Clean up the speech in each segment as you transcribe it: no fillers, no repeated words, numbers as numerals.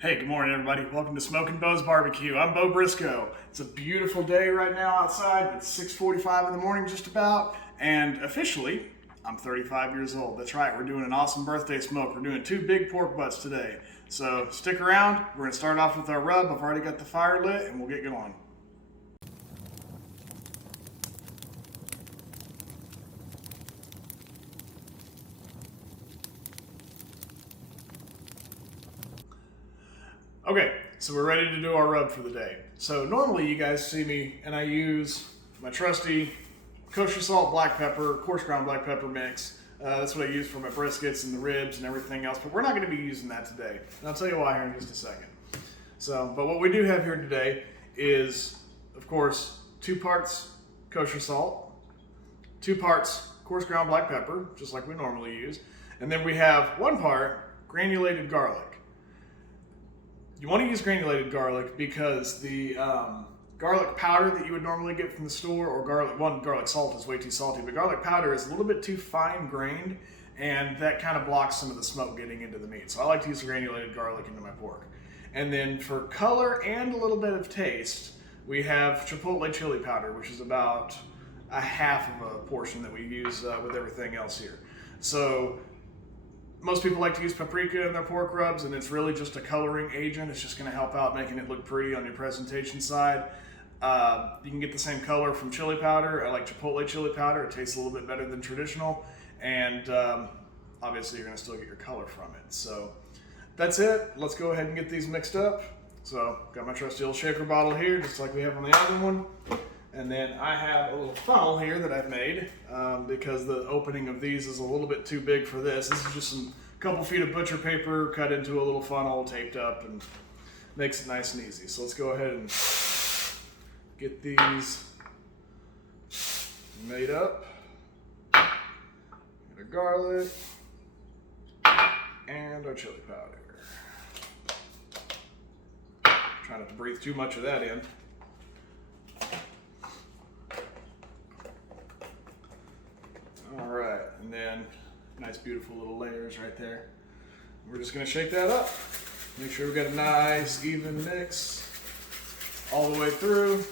Hey, good morning, everybody. Welcome to Smoking Beau's Barbecue. I'm Beau Briscoe. It's a beautiful day right now outside. It's 6:45 in the morning just about, and officially, I'm 35 years old. That's right, we're doing an awesome birthday smoke. We're doing 2 big pork butts today. So stick around. We're gonna start off with our rub. I've already got the fire lit, and we'll get going. Okay, so we're ready to do our rub for the day. So normally you guys see me and I use my trusty kosher salt black pepper, coarse ground black pepper mix. That's what I use for my briskets and the ribs and everything else, but we're not going to be using that today. And I'll tell you why here in just a second. But what we do have here today is, of course, 2 parts kosher salt, 2 parts coarse ground black pepper, just like we normally use, and then we have 1 part granulated garlic. You want to use granulated garlic because the garlic powder that you would normally get from the store, or garlic salt is way too salty, but garlic powder is a little bit too fine grained, and that kind of blocks some of the smoke getting into the meat. So I like to use granulated garlic into my pork. And then for color and a little bit of taste, we have chipotle chili powder, which is about a half of a portion that we use with everything else here. So most people like to use paprika in their pork rubs, and it's really just a coloring agent. It's just going to help out making it look pretty on your presentation side. You can get the same color from chili powder. I like chipotle chili powder. It tastes a little bit better than traditional, and obviously you're going to still get your color from it. So that's it. Let's go ahead and get these mixed up. So got my trusty old shaker bottle here, just like we have on the other one. And then I have a little funnel here that I've made because the opening of these is a little bit too big for this. This is just a couple feet of butcher paper cut into a little funnel, taped up, and makes it nice and easy. So let's go ahead and get these made up. Get our garlic and our chili powder. Try not to breathe too much of that in. All right, and then nice beautiful little layers right there. We're just gonna shake that up. Make sure we got a nice even mix all the way through.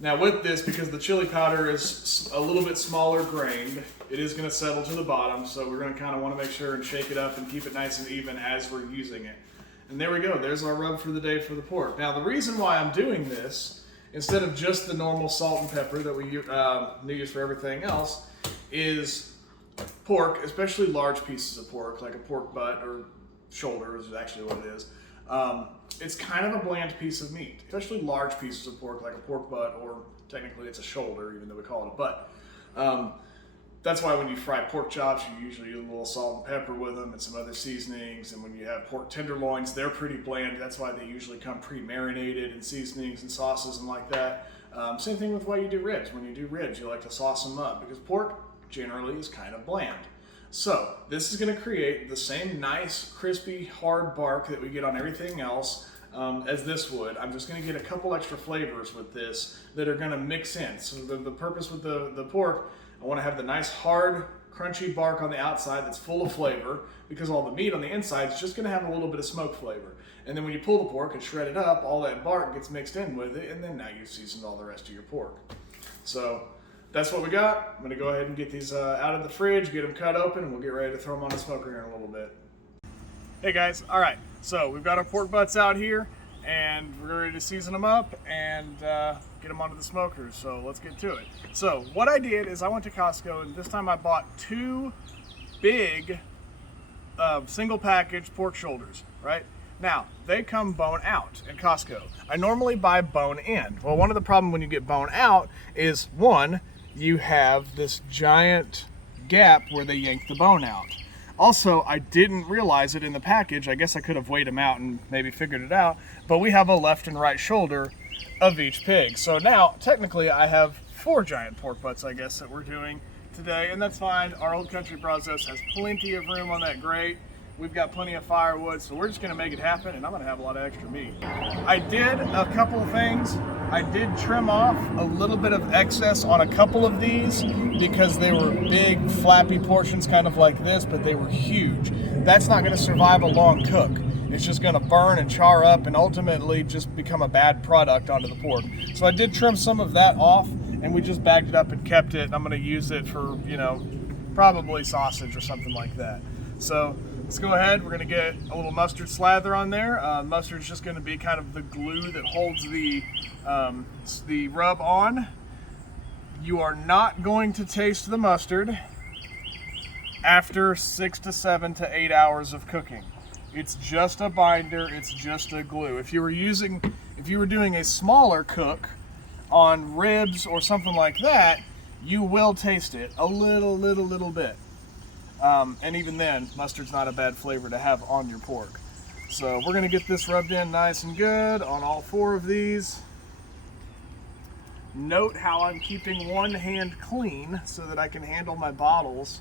Now with this, because the chili powder is a little bit smaller grained, it is gonna settle to the bottom, so we're gonna kind of wanna make sure and shake it up and keep it nice and even as we're using it. And there we go, there's our rub for the day for the pork. Now the reason why I'm doing this, instead of just the normal salt and pepper that we use for everything else, is pork, especially large pieces of pork, like a pork butt or shoulder is actually what it is. It's kind of a bland piece of meat, especially large pieces of pork, like a pork butt, or technically it's a shoulder, even though we call it a butt. That's why when you fry pork chops, you usually use a little salt and pepper with them and some other seasonings. And when you have pork tenderloins, they're pretty bland. That's why they usually come pre-marinated in seasonings and sauces and like that. Same thing with why you do ribs. When you do ribs, you like to sauce them up because pork generally is kind of bland. So this is going to create the same nice, crispy, hard bark that we get on everything else as this would. I'm just going to get a couple extra flavors with this that are going to mix in. So the purpose with the pork, I want to have the nice hard crunchy bark on the outside that's full of flavor, because all the meat on the inside is just going to have a little bit of smoke flavor. And then when you pull the pork and shred it up, all that bark gets mixed in with it, and then now you've seasoned all the rest of your pork. So that's what we got. I'm going to go ahead and get these out of the fridge, get them cut open, and we'll get ready to throw them on the smoker here in a little bit. Hey guys, all right, so we've got our pork butts out here, and we're ready to season them up and get them onto the smokers, so let's get to it. So what I did is I went to Costco, and this time I bought 2 big single package pork shoulders, right? Now, they come bone out at Costco. I normally buy bone in. Well, one of the problems when you get bone out is, one, you have this giant gap where they yank the bone out. Also, I didn't realize it in the package. I guess I could have weighed them out and maybe figured it out, but we have a left and right shoulder of each pig. So now, technically, I have 4 giant pork butts, I guess, that we're doing today, and that's fine. Our old country process has plenty of room on that grate, We've got plenty of firewood, so we're just gonna make it happen, and I'm gonna have a lot of extra meat. I did a couple of things. I did trim off a little bit of excess on a couple of these because they were big, flappy portions, kind of like this, but they were huge. That's not gonna survive a long cook. It's just gonna burn and char up and ultimately just become a bad product onto the pork. So I did trim some of that off, and we just bagged it up and kept it. I'm gonna use it for, you know, probably sausage or something like that. So let's go ahead. We're gonna get a little mustard slather on there. Mustard's just gonna be kind of the glue that holds the rub on. You are not going to taste the mustard after 6 to 7 to 8 hours of cooking. It's just a binder, it's just a glue. If you were doing a smaller cook on ribs or something like that, you will taste it a little bit. And even then, mustard's not a bad flavor to have on your pork. So we're gonna get this rubbed in nice and good on all 4 of these. Note how I'm keeping one hand clean so that I can handle my bottles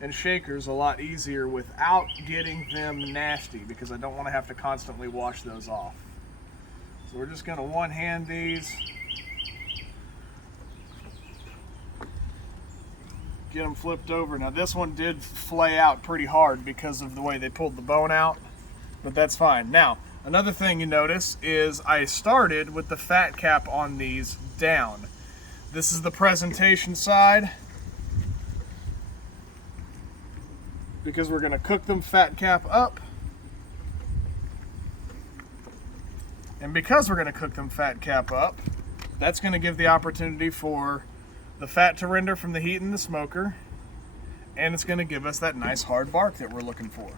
and shakers a lot easier without getting them nasty, because I don't want to have to constantly wash those off. So we're just gonna one hand these. Get them flipped over. Now this one did flay out pretty hard because of the way they pulled the bone out, but that's fine. Now, another thing you notice is I started with the fat cap on these down. This is the presentation side, because we're gonna cook them fat cap up. And because we're gonna cook them fat cap up, that's gonna give the opportunity for the fat to render from the heat in the smoker, and it's going to give us that nice hard bark that we're looking for.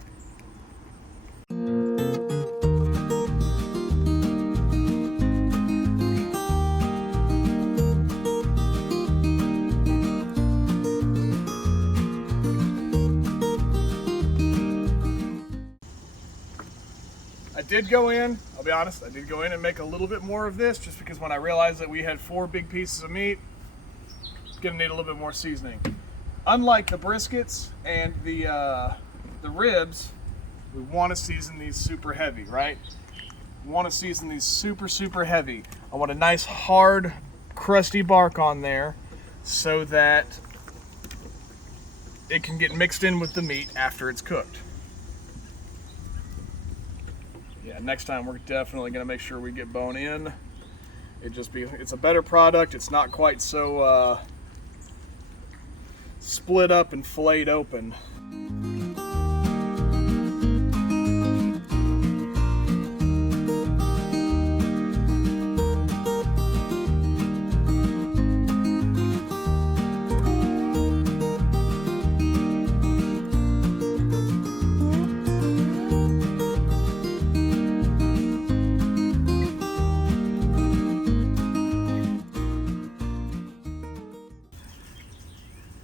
I did go in, I'll be honest, I did go in and make a little bit more of this just because when I realized that we had 4 big pieces of meat, gonna need a little bit more seasoning. Unlike the briskets and the ribs, we want to season these super heavy, right? We want to season these super heavy. I want a nice hard crusty bark on there so that it can get mixed in with the meat after it's cooked. Yeah, next time we're definitely gonna make sure we get bone in. It's a better product. It's not quite so split up and filleted open.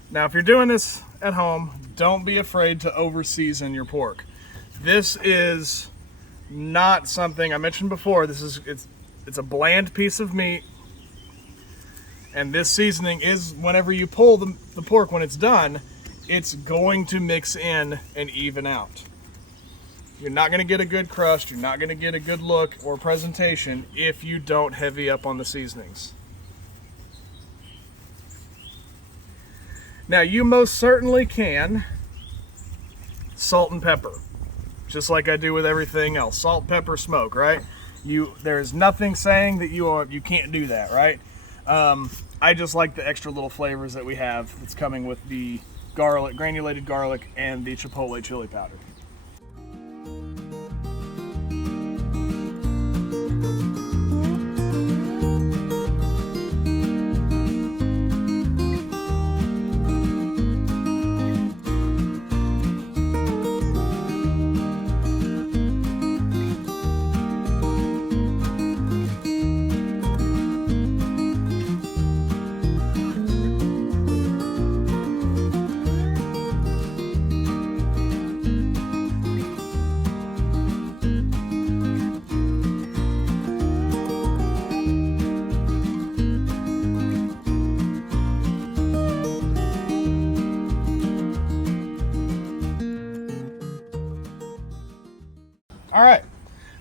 Now, if you're doing this at home, don't be afraid to over-season your pork. This is not something I mentioned before. It's a bland piece of meat, and this seasoning is, whenever you pull the pork when it's done, it's going to mix in and even out. You're not going to get a good crust. You're not going to get a good look or presentation if you don't heavy up on the seasonings. Now, you most certainly can salt and pepper, just like I do with everything else. Salt, pepper, smoke, right? There's nothing saying that you can't do that, right? I just like the extra little flavors that we have that's coming with the garlic, granulated garlic, and the chipotle chili powder. All right,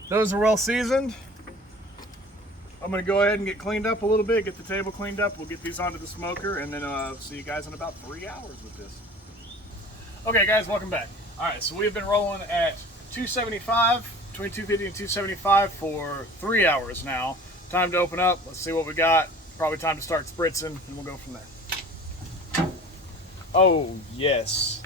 those are well seasoned. I'm gonna go ahead and get cleaned up a little bit, get the table cleaned up. We'll get these onto the smoker, and then see you guys in about 3 hours with this. Okay guys, welcome back. All right, so we've been rolling at 275, between 250 and 275 for 3 hours now. Time to open up, let's see what we got. Probably time to start spritzing, and we'll go from there. Oh, yes.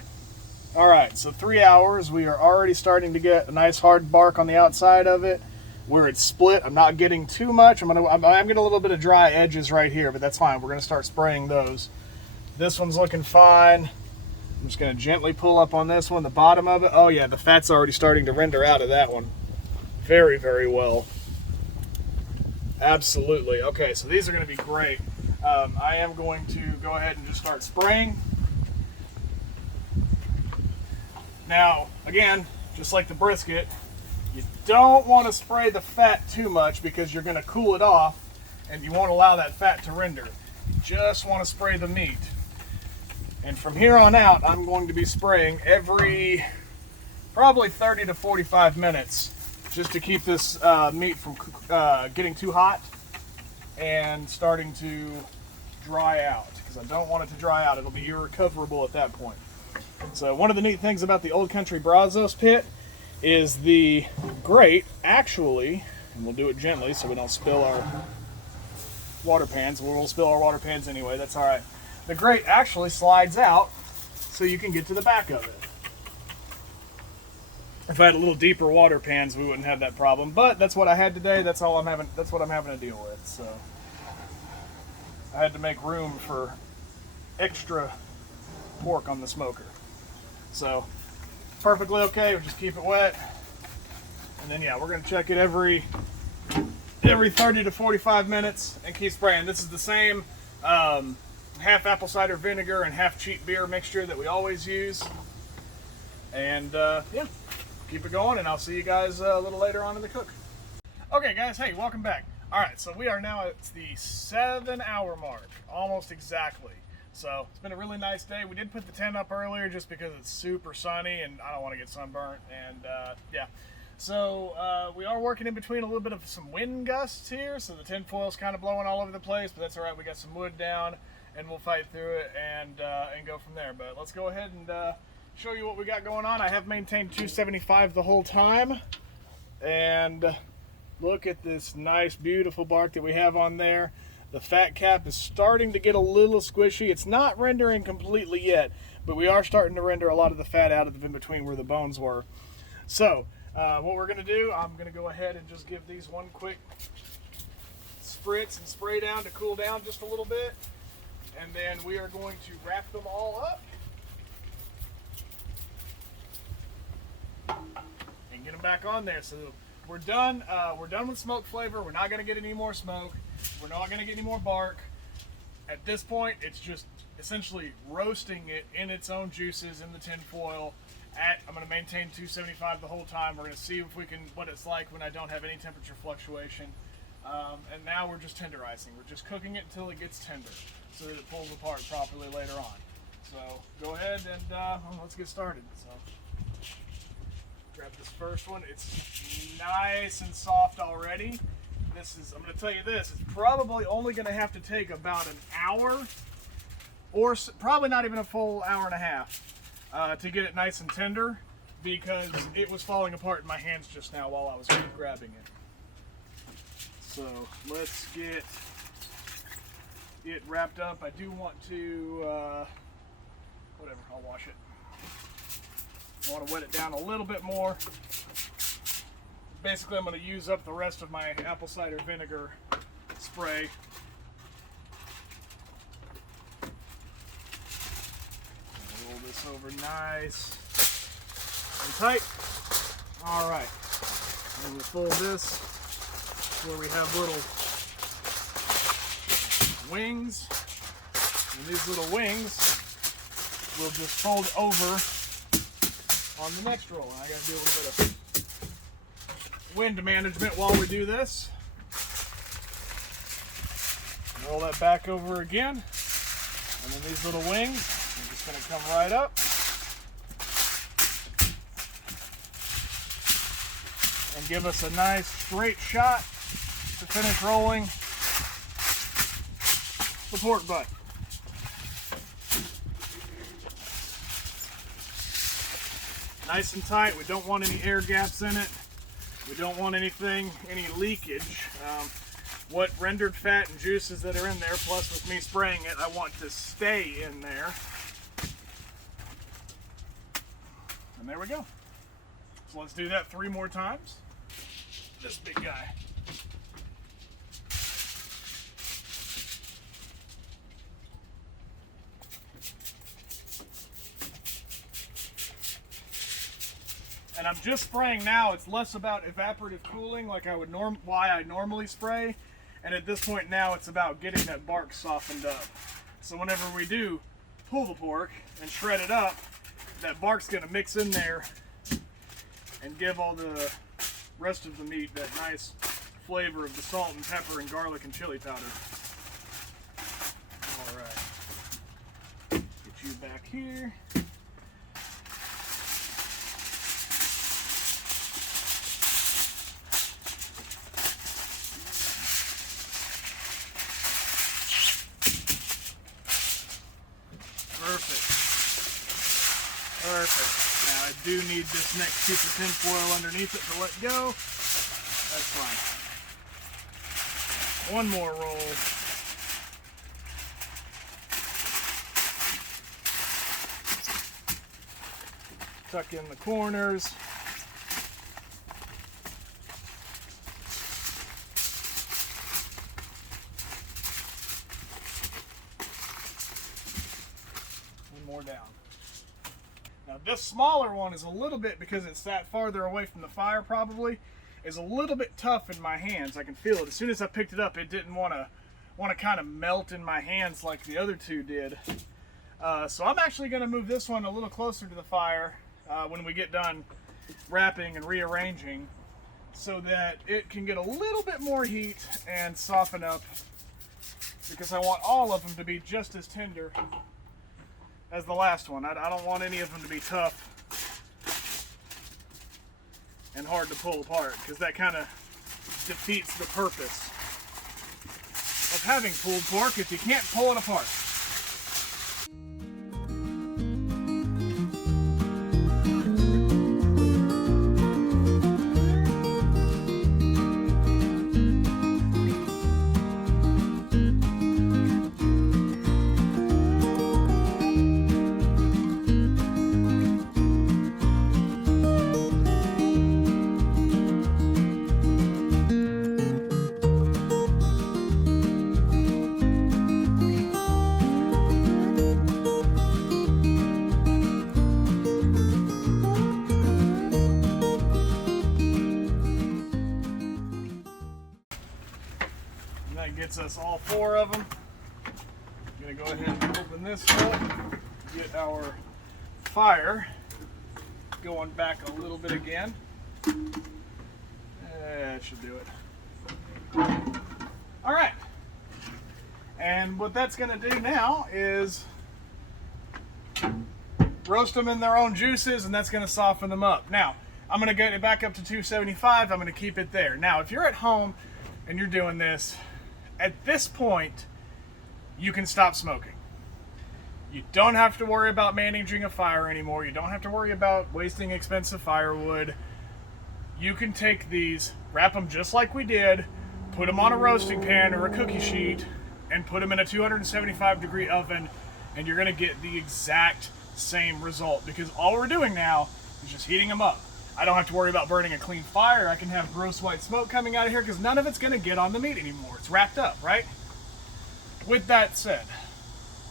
All right, so 3 hours. We are already starting to get a nice hard bark on the outside of it. Where it's split, I'm not getting too much. I'm getting a little bit of dry edges right here, but that's fine. We're gonna start spraying those. This one's looking fine. I'm just gonna gently pull up on this one, the bottom of it. Oh yeah, the fat's already starting to render out of that one. Very, very well. Absolutely. Okay, so these are gonna be great. I am going to go ahead and just start spraying. Now, again, just like the brisket, you don't want to spray the fat too much because you're going to cool it off and you won't allow that fat to render. You just want to spray the meat. And from here on out, I'm going to be spraying every probably 30 to 45 minutes just to keep this meat from getting too hot and starting to dry out, because I don't want it to dry out. It'll be irrecoverable at that point. So one of the neat things about the Old Country Brazos pit is the grate actually, and we'll do it gently so we don't spill our water pans. We'll spill our water pans anyway, that's all right. The grate actually slides out so you can get to the back of it. If I had a little deeper water pans, we wouldn't have that problem, but that's what I had today. That's what I'm having to deal with. So I had to make room for extra pork on the smoker. So perfectly okay. We'll just keep it wet, and then yeah, we're gonna check it every 30 to 45 minutes and keep spraying. This is the same half apple cider vinegar and half cheap beer mixture that we always use. And yeah, keep it going, and I'll see you guys a little later on in the cook. Okay guys, hey, welcome back. All right, so we are now at the 7-hour mark, almost exactly. So it's been a really nice day. We did put the tent up earlier just because it's super sunny and I don't want to get sunburnt. And yeah, so we are working in between a little bit of some wind gusts here. So the tin foil's kind of blowing all over the place, but that's all right. We got some wood down and we'll fight through it and go from there. But let's go ahead and show you what we got going on. I have maintained 275 the whole time. And look at this nice, beautiful bark that we have on there. The fat cap is starting to get a little squishy. It's not rendering completely yet, but we are starting to render a lot of the fat out of the in between where the bones were. So what we're going to do, I'm going to go ahead and just give these one quick spritz and spray down to cool down just a little bit. And then we are going to wrap them all up and get them back on there. So we're done with smoke flavor. We're not going to get any more smoke. We're not going to get any more bark. At this point, it's just essentially roasting it in its own juices in the tin foil. I'm going to maintain 275 the whole time. We're going to see what it's like when I don't have any temperature fluctuation. And now we're just tenderizing. We're just cooking it until it gets tender so that it pulls apart properly later on. So go ahead and let's get started. So grab this first one. It's nice and soft already. I'm going to tell you this, it's probably only going to have to take about an hour, or probably not even a full hour and a half, to get it nice and tender, because it was falling apart in my hands just now while I was grabbing it. So let's get it wrapped up. I do want to, whatever, I'll wash it. I want to wet it down a little bit more. Basically, I'm going to use up the rest of my apple cider vinegar spray. Roll this over nice and tight. All right. And we fold this where we have little wings. And these little wings we'll just fold over on the next roll. And I got to do a little bit of wind management while we do this. Roll that back over again, and then these little wings are just going to come right up. and give us a nice straight shot to finish rolling the pork butt. Nice and tight. We don't want any air gaps in it. We don't want any leakage. What rendered fat and juices that are in there, plus with me spraying it, I want to stay in there. And there we go. So let's do that 3 more times. This big guy. And I'm just spraying now. It's less about evaporative cooling like I would why I normally spray. And at this point now it's about getting that bark softened up. So whenever we do pull the pork and shred it up, that bark's gonna mix in there and give all the rest of the meat that nice flavor of the salt and pepper and garlic and chili powder. All right, get you back here. Perfect. Now I do need this next piece of tin foil underneath it to let go. That's fine. One more roll. Tuck in the corners. One more down. Now this smaller one is a little bit, because it's that farther away from the fire probably, is a little bit tough in my hands. I can feel it. As soon as I picked it up, it didn't want to kind of melt in my hands like the other two did. So I'm actually going to move this one a little closer to the fire when we get done wrapping and rearranging, so that it can get a little bit more heat and soften up, because I want all of them to be just as tender as the last one. I don't want any of them to be tough and hard to pull apart, because that kind of defeats the purpose of having pulled pork if you can't pull it apart. That gets us all 4 of them. I'm going to go ahead and open this up, get our fire going back a little bit again. That should do it. All right. And what that's going to do now is roast them in their own juices, and that's going to soften them up. Now, I'm going to get it back up to 275. I'm going to keep it there. Now, if you're at home and you're doing this, at this point, you can stop smoking. You don't have to worry about managing a fire anymore. You don't have to worry about wasting expensive firewood. You can take these, wrap them just like we did, put them on a roasting pan or a cookie sheet, and put them in a 275-degree oven, and you're going to get the exact same result, because all we're doing now is just heating them up. I don't have to worry about burning a clean fire. I can have gross white smoke coming out of here, because none of it's going to get on the meat anymore. It's wrapped up, right? With that said,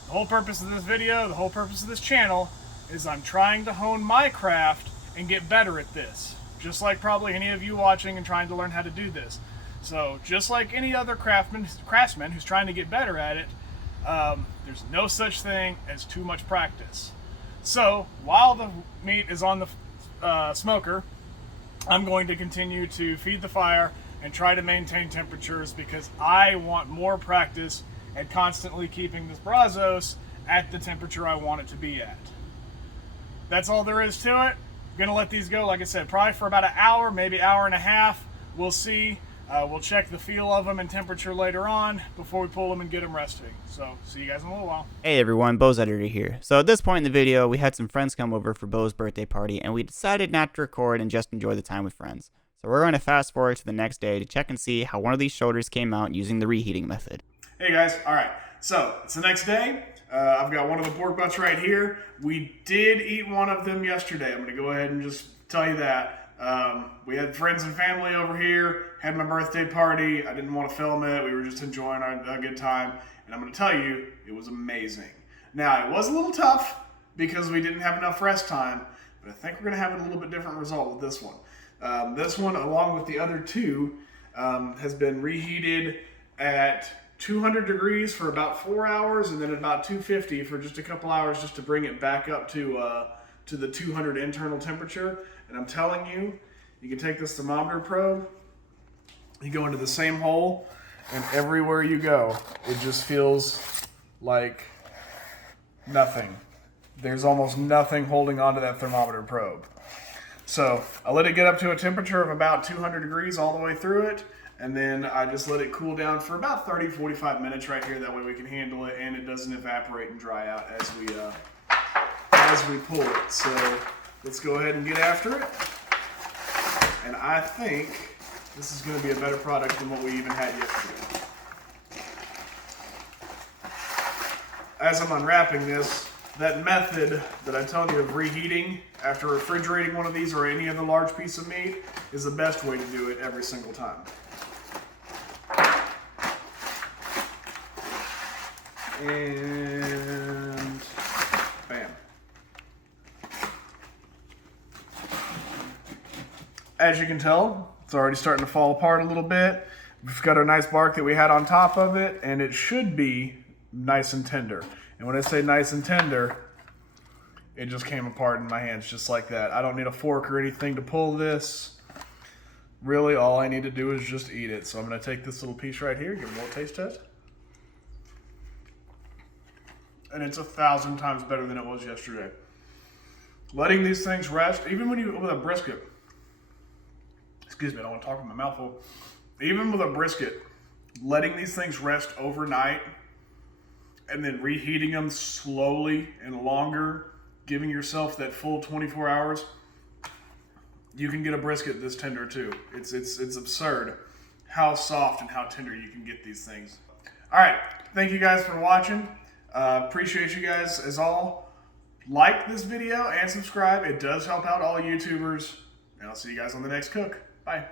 the whole purpose of this video, the whole purpose of this channel, is I'm trying to hone my craft and get better at this. Just like probably any of you watching and trying to learn how to do this. So just like any other craftsman who's trying to get better at it, there's no such thing as too much practice. So while the meat is on the smoker, I'm going to continue to feed the fire and try to maintain temperatures, because I want more practice at constantly keeping this Brazos at the temperature I want it to be at. That's all there is to it. Gonna let these go, like I said, probably for about an hour, maybe hour and a half. We'll see. We'll check the feel of them and temperature later on before we pull them and get them resting. So, see you guys in a little while. Hey everyone, Beau's editor here. So at this point in the video, we had some friends come over for Beau's birthday party, and we decided not to record and just enjoy the time with friends. So we're going to fast forward to the next day to check and see how one of these shoulders came out using the reheating method. Hey guys, alright, so it's the next day. I've got one of the pork butts right here. We did eat one of them yesterday. I'm going to go ahead and just tell you that. We had friends and family over here, had my birthday party. I didn't want to film it. We were just enjoying a good time. And I'm going to tell you, it was amazing. Now, it was a little tough because we didn't have enough rest time, but I think we're going to have a little bit different result with this one. This one, along with the other two, has been reheated at 200 degrees for about 4 hours, and then at about 250 for just a couple hours, just to bring it back up to the 200 internal temperature. And I'm telling you, you can take this thermometer probe, you go into the same hole, and everywhere you go, it just feels like nothing. There's almost nothing holding onto that thermometer probe. So I let it get up to a temperature of about 200 degrees all the way through it, and then I just let it cool down for about 30-45 minutes right here. That way we can handle it and it doesn't evaporate and dry out as we pull it. So let's go ahead and get after it. And I think this is going to be a better product than what we even had yesterday. As I'm unwrapping this, that method that I told you of reheating after refrigerating one of these or any other large piece of meat is the best way to do it every single time. And bam. As you can tell, it's already starting to fall apart a little bit. We've got our nice bark that we had on top of it, and it should be nice and tender. And when I say nice and tender, it just came apart in my hands just like that. I don't need a fork or anything to pull this. Really, all I need to do is just eat it. So I'm going to take this little piece right here, give it a little taste test. And it's 1,000 times better than it was yesterday. Letting these things rest, even when you, with a brisket, excuse me, I don't want to talk with my mouth full. Even with a brisket, letting these things rest overnight and then reheating them slowly and longer, giving yourself that full 24 hours, you can get a brisket this tender too. It's absurd how soft and how tender you can get these things. All right, thank you guys for watching. Appreciate you guys as all. Like this video and subscribe. It does help out all YouTubers. And I'll see you guys on the next cook. Bye.